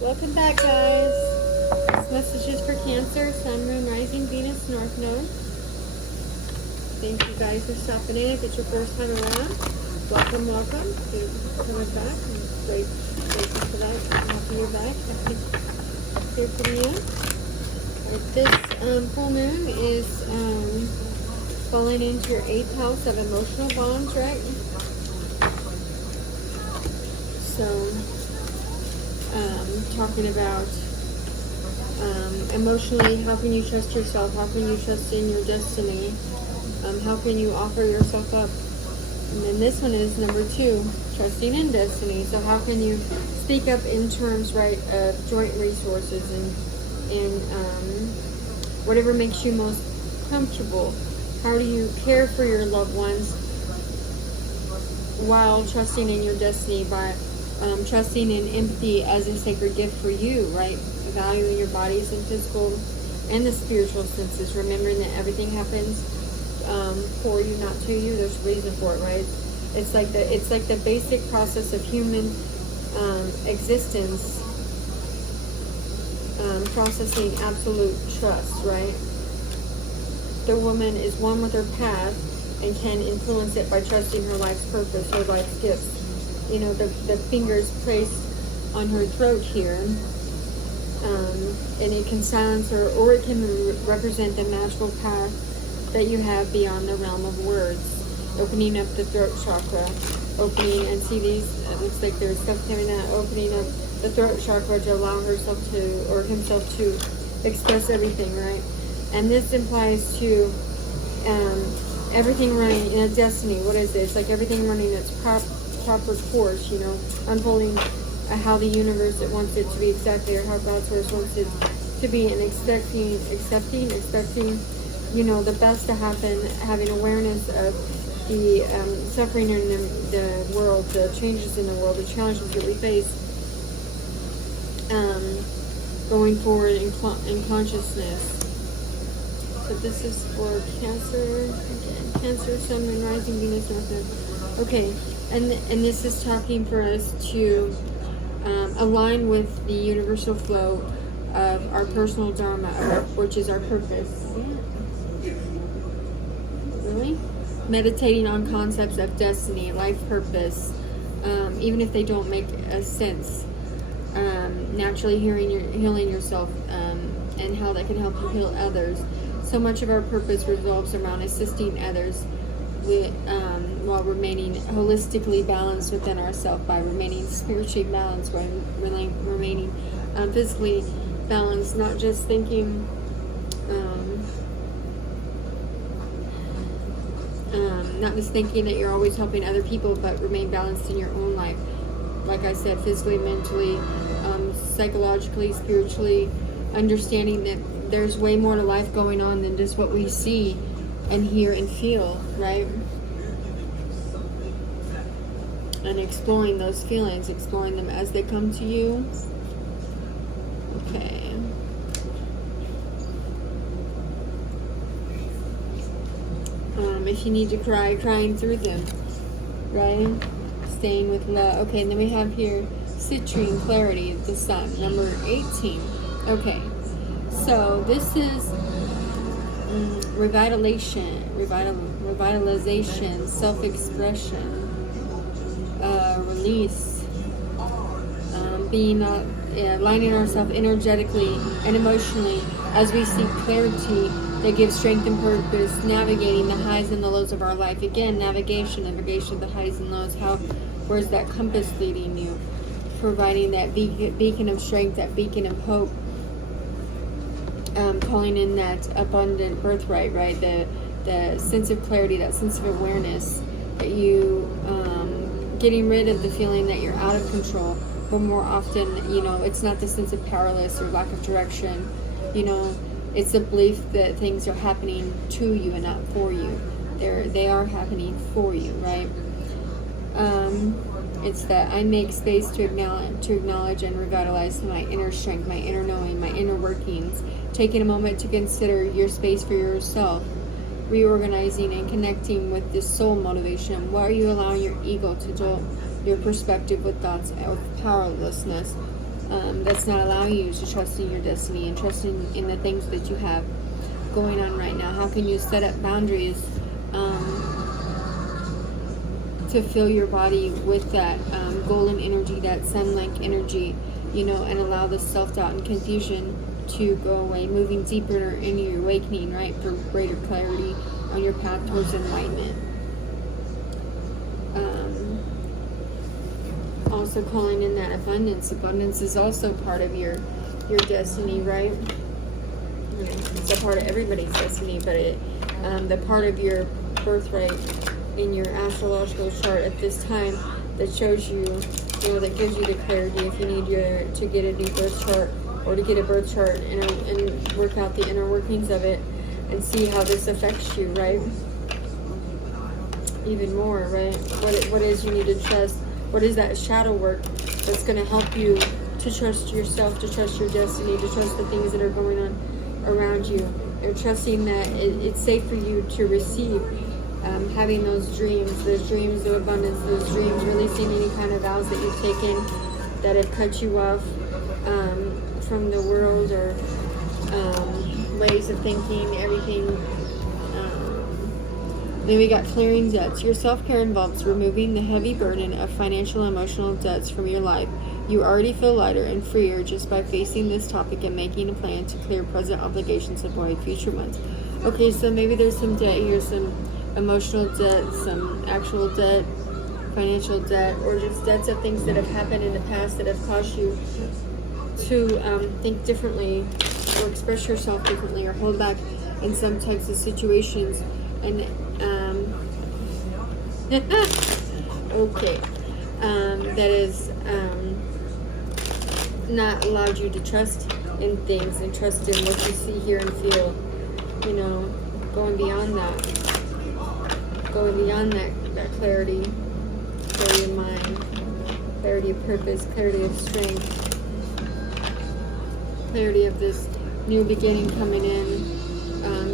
Welcome back, guys. This message is for Cancer, Sun, Moon, Rising, Venus, North Node. Thank you guys for stopping in. If it's your first time around, welcome, welcome. You're coming back. I'm grateful for that. I'm happy you're back. Happy to hear from you. Right, this full moon is falling into your 8th house of emotional bonds, right? So, talking about emotionally, how can you trust yourself? How can you trust in your destiny? How can you offer yourself up? And then this one is number 2, trusting in destiny. So how can you speak up in terms, right, of joint resources and whatever makes you most comfortable? How do you care for your loved ones while trusting in your destiny by trusting in empathy as a sacred gift for you, right? Valuing your bodies and physical and the spiritual senses, remembering that everything happens for you, not to you. There's a reason for it, right? It's like the basic process of human existence, processing absolute trust, right? The woman is one with her path and can influence it by trusting her life's purpose, her life's gifts. You know, the fingers placed on her throat here, and it can silence her, or it can represent the magical path that you have beyond the realm of words. Opening up the throat chakra, opening, and see these, it looks like there's stuff coming out, opening up the throat chakra to allow herself to, or himself to, express everything, right? And this implies to everything running in a destiny. What is this? Like everything running its proper course, you know, unfolding how the universe wants it to be exactly, or how God's source wants it to be, and accepting, you know, the best to happen, having awareness of the suffering in the world, the changes in the world, the challenges that we face, going forward in consciousness. So this is for Cancer, again, Cancer, Sun, Moon, Rising, Venus, North Node. Okay, and this is talking for us to align with the universal flow of our personal dharma, which is our purpose. Really? Meditating on concepts of destiny, life purpose, even if they don't make a sense. Naturally healing yourself, and how that can help you heal others. So much of our purpose revolves around assisting others while remaining holistically balanced within ourselves, by remaining spiritually balanced, by remaining physically balanced, not just thinking that you're always helping other people, but remain balanced in your own life. Like I said, physically, mentally, psychologically, spiritually, understanding that there's way more to life going on than just what we see and hear and feel, right? And exploring those feelings, exploring them as they come to you. Okay. If you need to cry, crying through them, right? Staying with love. Okay, and then we have here citrine, clarity, the sun, number 18. Okay, so this is revitalization, self-expression, release, lining ourselves energetically and emotionally as we seek clarity that gives strength and purpose, navigating the highs and the lows of our life. Again, navigation of the highs and lows. Where's that compass leading you? Providing that beacon of strength, that beacon of hope. Calling in that abundant birthright, right? The sense of clarity, that sense of awareness, that you getting rid of the feeling that you're out of control. But more often, you know, it's not the sense of powerless or lack of direction. You know, it's a belief that things are happening to you and not for you. They are happening for you, right? It's that I make space to acknowledge and revitalize my inner strength, my inner knowing, my inner workings. Taking a moment to consider your space for yourself, reorganizing and connecting with this soul motivation. Why are you allowing your ego to jolt your perspective with thoughts of powerlessness? that's not allowing you to trust in your destiny and trusting in the things that you have going on right now? How can you set up boundaries to fill your body with that golden energy, that sun-like energy, you know, and allow the self-doubt and confusion to go away, moving deeper into your awakening, right, for greater clarity on your path towards enlightenment. Also calling in that abundance. Abundance is also part of your destiny, right? It's a part of everybody's destiny, but the part of your birthright in your astrological chart at this time that shows you, that gives you the clarity if you need to get a new birth chart, or to get a birth chart and work out the inner workings of it and see how this affects you, right? Even more, right? What is you need to trust? What is that shadow work that's going to help you to trust yourself, to trust your destiny, to trust the things that are going on around you, and trusting that it's safe for you to receive, having those dreams of abundance, those dreams, releasing any kind of vows that you've taken that have cut you off from the world, or ways of thinking, everything. Then we got clearing debts. Your self-care involves removing the heavy burden of financial and emotional debts from your life. You already feel lighter and freer just by facing this topic and making a plan to clear present obligations and avoid future ones. Okay, so maybe there's some debt here, some emotional debt, some actual debt, financial debt, or just debts of things that have happened in the past that have caused you to think differently, or express yourself differently, or hold back in some types of situations. And okay, that is not allowed you to trust in things and trust in what you see, hear, and feel. Going beyond that, that clarity of mind, clarity of purpose, clarity of strength, clarity of this new beginning coming in,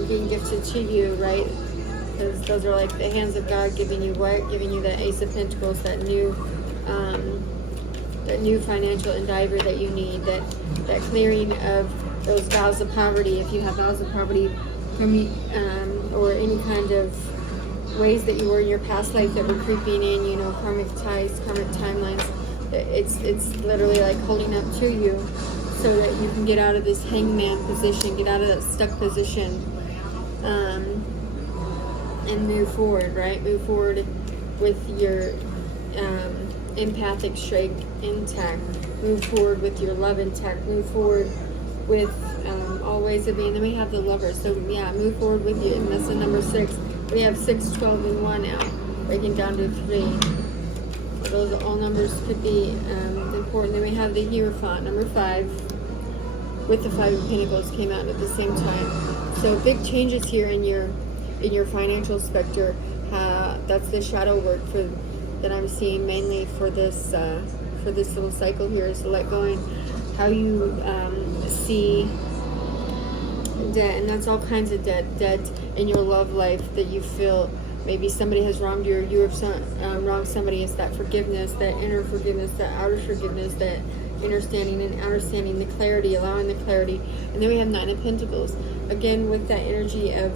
being gifted to you, right? Because those are like the hands of God giving you what? Giving you that Ace of Pentacles, that new financial endeavor that you need, that clearing of those vows of poverty, if you have vows of poverty from or any kind of ways that you were in your past life that were creeping in, karmic ties, karmic timelines. It's literally like holding up to you so that you can get out of this hangman position, get out of that stuck position, and move forward, right? Move forward with your empathic strength intact. Move forward with your love intact. Move forward with all ways of being. Then we have the Lovers. So yeah, move forward with you. And that's the number 6. We have 6, 12, and 1 now, breaking down to 3. So those all numbers could be important. Then we have the Hierophant, number 5, with the 5 of Pentacles came out at the same time. So big changes here in your financial specter. That's the shadow work that I'm seeing mainly for this little cycle here, is to let go and how you see debt. And that's all kinds of debt in your love life that you feel maybe somebody has wronged you, or you have wronged somebody. It's that forgiveness, that inner forgiveness, that outer forgiveness, that inner standing and outer standing, the clarity, allowing the clarity. And then we have 9 of Pentacles, again with that energy of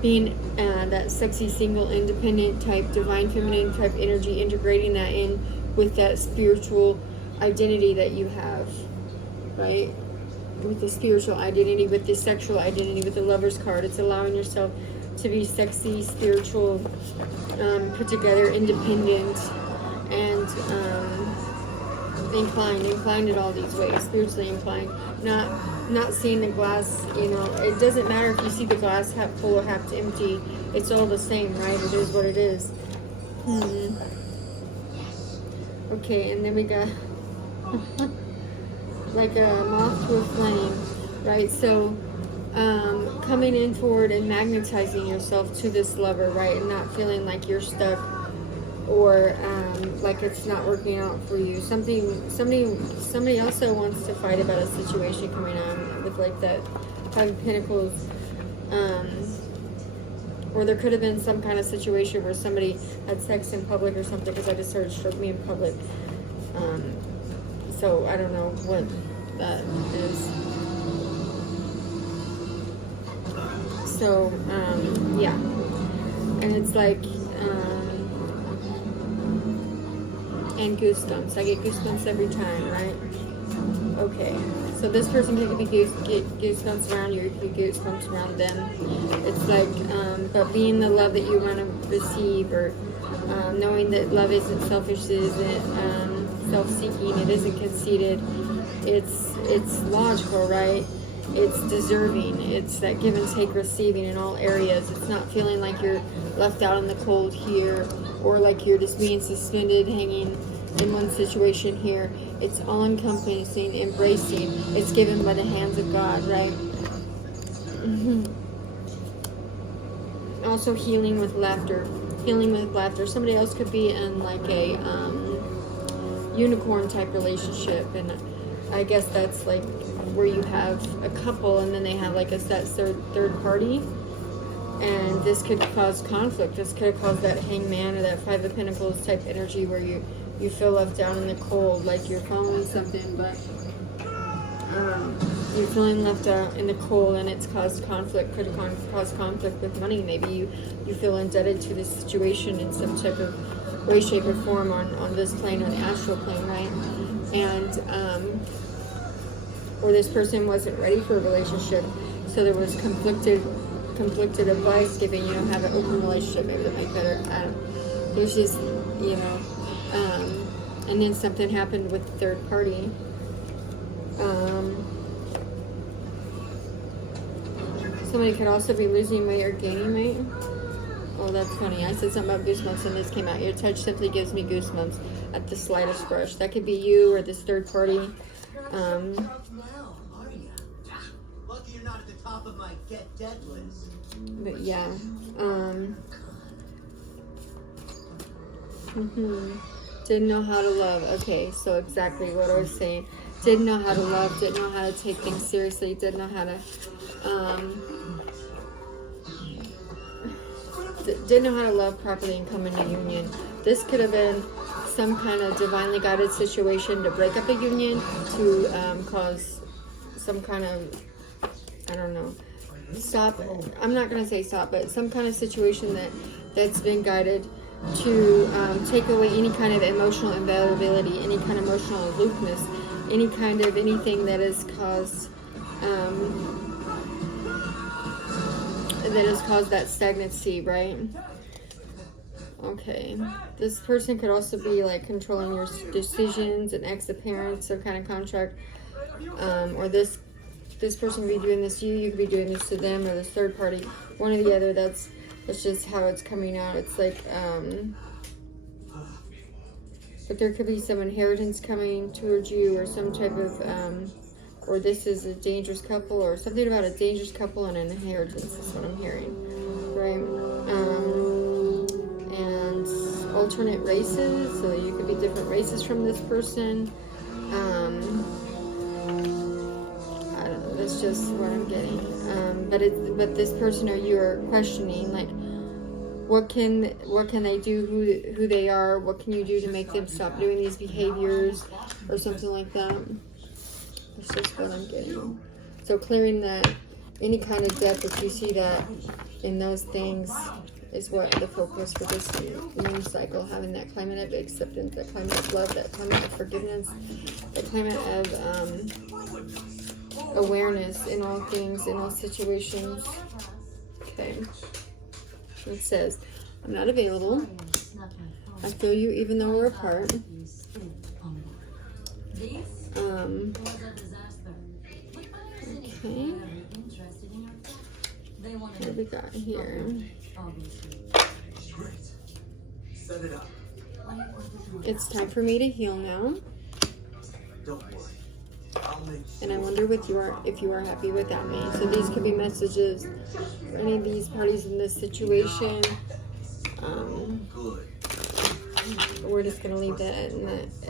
being that sexy, single, independent type, divine feminine type energy, integrating that in with that spiritual identity that you have, right? With the spiritual identity, with the sexual identity, with the Lover's card. It's allowing yourself to be sexy, spiritual, put together, independent, and inclined in all these ways, spiritually inclined, not seeing the glass, it doesn't matter if you see the glass half full or half empty, it's all the same, right? It is what it is. Okay, and then we got like a moth to a flame, right? So coming in forward and magnetizing yourself to this lover, right? And not feeling like you're stuck, or like it's not working out for you. Somebody also wants to fight about a situation coming on with like that 5 of Pentacles, or there could have been some kind of situation where somebody had sex in public or something, because I just heard stroke me in public. So I don't know what that is. So, yeah. And it's like, and goosebumps. I get goosebumps every time, right? Okay. So this person can get goosebumps around you, you can get goosebumps around them. It's like, but being the love that you want to receive, or knowing that love isn't selfish, it isn't self-seeking, it isn't conceited, it's logical, right? It's deserving. It's that give and take, receiving in all areas. It's not feeling like you're left out in the cold here, or like you're just being suspended, hanging in one situation here. It's all encompassing, embracing. It's given by the hands of God, right? Also healing with laughter. Healing with laughter. Somebody else could be in like a unicorn type relationship, and I guess that's like where you have a couple and then they have like a set third party, and this could cause conflict. This could cause that hangman or that Five of Pentacles type energy where you feel left down in the cold, like you're following something, but you're feeling left out in the cold, and it's caused conflict. Could cause conflict with money. Maybe you feel indebted to this situation in some type of way, shape, or form on this plane, on the astral plane, right? And or this person wasn't ready for a relationship, so there was conflicted advice given, have an open relationship, maybe that might be better. There's just, and then something happened with the third party. Somebody could also be losing weight or gaining weight. Oh, that's funny. I said something about goosebumps and this came out. Your touch simply gives me goosebumps at the slightest brush. That could be you or this third party. Lucky you're not at the top of my get dead list. But yeah. Didn't know how to love. Okay, so exactly what I was saying. Didn't know how to love, didn't know how to take things seriously, didn't know how to didn't know how to love properly and come into union. This could have been some kind of divinely guided situation to break up a union, to cause some kind of, I don't know, stop. I'm not going to say stop, but some kind of situation that's been guided to take away any kind of emotional availability, any kind of emotional aloofness, any kind of anything that has caused that stagnancy, right? Okay, this person could also be like controlling your decisions, an ex-parent, some kind of contract, or this person could be doing this to you, you could be doing this to them, or this third party, one or the other. That's just how it's coming out. It's like, but there could be some inheritance coming towards you, or some type of, or this is a dangerous couple, or something about a dangerous couple and an inheritance is what I'm hearing, right? And alternate races, so you could be different races from this person. I don't know, that's just what I'm getting. But this person or you are questioning, like, what can they do, who they are, what can you do to make them stop doing these behaviors, or something like that. That's just what I'm getting. So clearing that, any kind of debt that you see that in those things is what the focus for this moon cycle, having that climate of acceptance, that climate of love, that climate of forgiveness, that climate of awareness in all things, in all situations. Okay. It says, I'm not available. I feel you even though we're apart. Okay. What do we got here? It's time for me to heal now. And I wonder if you are happy without me. So these could be messages for any of these parties in this situation. We're just going to leave that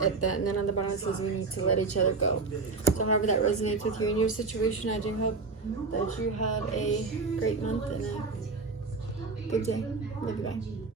at that. And then on the bottom it says we need to let each other go. So however that resonates with you in your situation, I do hope that you have a great month and a good day. Bye-bye.